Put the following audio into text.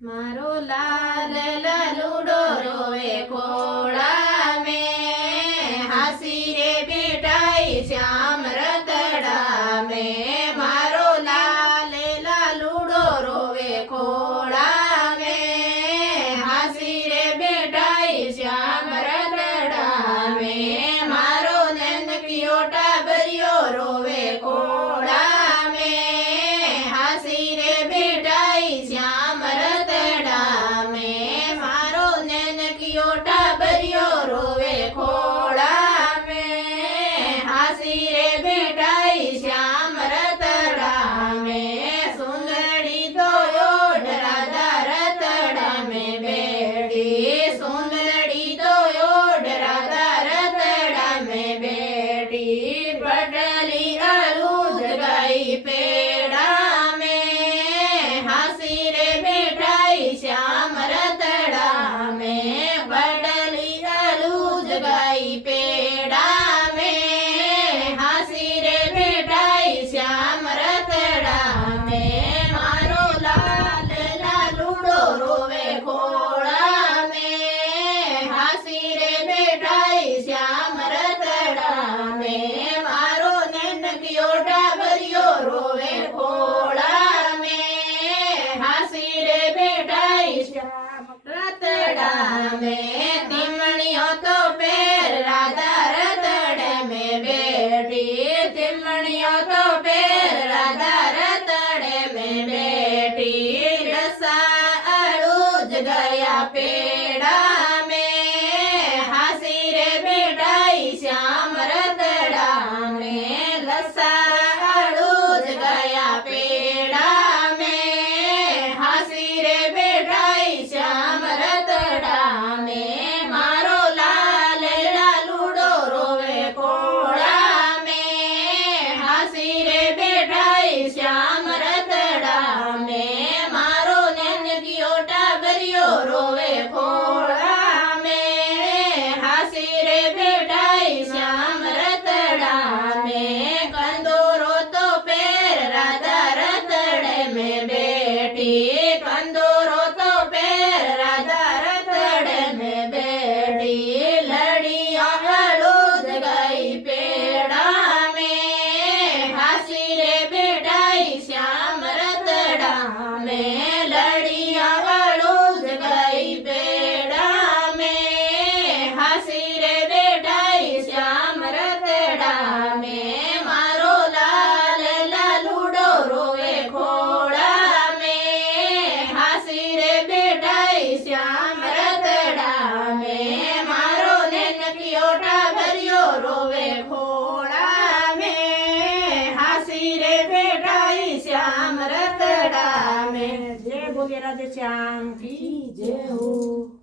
મારો લાલ લાલુડો રોવે ખોળા મેં, હાસી રે બેટાઈ શ્યામ રતડા મેં. મારો લાલ લાલુડો રોવે ખોળા મેં, હાસી રે બેટાઈ શ્યામ રતડા મેં. મારો નંદકીયો ટાબરિયો રોવે ખોળા મેં, હાસી રે બેટાઈ શ્યામ રતડા મેં. મારો નંદકીયો ટાબરિયો રોવે ખોળા મેં, હાસી રે બેટાઈ શ્યામ રતડા મેં. સુંદરી તો ઓઢ રાધા રતડા મેં બેઠી, સુંદરી તો ઓઢ રાધા રતડા મેં બેઠી. પટલી અલુજ ગઈ પેડા મેં, હાસી રે બેઠાઈ શ્યામ રતડા મેં. પટલી અલુજ ગઈ પેડા મેં, હાસી રે બેઠાઈ શ્યામ રતડા મેં. મારો લાલ લાલુડો રોવે ખોળા મેં, હાસી રે બેઠાઈ શ્યામ રતડા મેં. મારો નંદકીયો ટાબરિયો રોવે ખોળા મેં, હાસી રે બેઠાઈ શ્યામ રતડા મેં. તીમણીઓ તો પેર રાધા રતડે મેં બેઠી, તીમણીઓ તો પેર રાધા રતડે મેં બેઠી. રસા અળુજ ગયા પેડા મેં, હાસી રે બેઠાઈ શ્યામ રતડા મેં. લસા અળુજ ગયા પેડા મેં, હાસી રે બેઠાઈ શ્યામ રતડા મેં. મારો લાલ લાલુડો રોવે ખોળા મેં, હાસી રે બેઠાઈ શ્યામ રતડા મેં. મારો નંદકીયો ટાબરિયો રોવે ખોળા મેં, હાસી રે બેઠાઈ શ્યામ રતડા મેં. કંદોરો તો પેર રાધા રતડે મેં બેઠી, કંદોરો તો પેર રાધા રતડે મેં બેઠી. લડિયા અળુજ ગઈ પેડા મેં, હાસી રે બેઠાઈ શ્યામ રતડા મેં. લડિયા અળુજ ગઈ પેડા મેં, હાસી રે બેઠાઈ શ્યામ રતડા મેં. મારો લાલ લાલુડો રોવે ખોળા મેં, હાસી રે બેઠાઈ શ્યામ રતડા મેં. મારો નંદકીયો ટાબરિયો રોવે ખોળા મેં, હાસી રે બેઠાઈ શ્યામ રતડા મેં. જય બોલે રાધે શ્યામ કી જય હો.